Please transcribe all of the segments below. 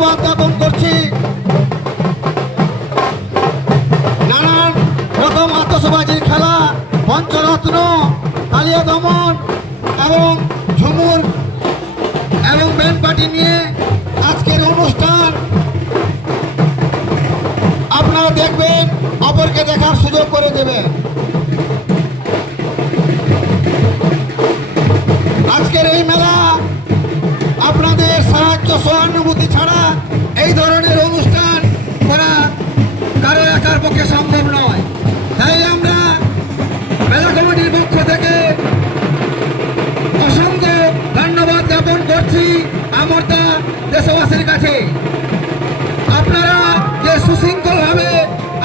ধন্যবাদ জ্ঞাপন করছি। নানান রকম আতশবাজির খেলা, পঞ্চরত্ন, কালিয়া দমন এবং ঝুমুর এবং ব্যান্ড পার্টি নিয়ে আজকের অনুষ্ঠান আপনারা দেখবেন, অপরকে দেখার সুযোগ করে দেবেন। আজকের এই মেলা আপনাদের সাহায্য সহানুভূতি ছাড়া এই ধরনের অনুষ্ঠান করা কারো একার পক্ষে সম্ভব নয়। তাই আমরা মেলা কমিটির পক্ষ থেকে অসংখ্য ধন্যবাদ জ্ঞাপন করছি আমর্তা দেশবাসীর কাছে। আপনারা যে সুশৃঙ্খলভাবে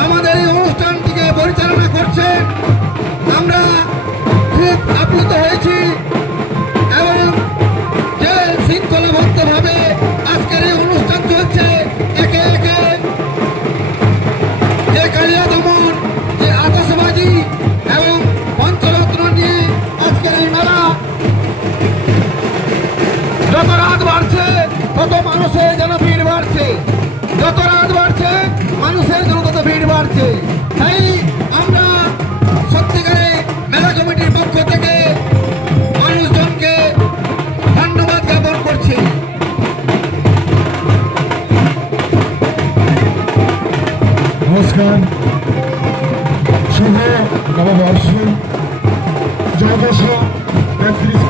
আমাদের এই অনুষ্ঠানটিকে পরিচালনা করছেন, আমরা খুব আপ্লুত হয়েছি এবং যে শৃঙ্খলাবদ্ধভাবে আজকের এই অনুষ্ঠান চলছে, একে একে যে কালিয়া দমন, যে আতশবাজি এবং পঞ্চরত্ন নিয়ে আজকের এই মেলা, যত রাত বাড়ছে তত মানুষের যেন ভিড় বাড়ছে, যত রাত বাড়ছে মানুষের যেন তত ভিড় বাড়ছে। তাই আমরা সত্যিকারে মেলা কমিটির পক্ষ থেকে মানুষজনকে ধন্যবাদ জ্ঞাপন করছি। নমস্কার, শুভ নববর্ষ। যা 31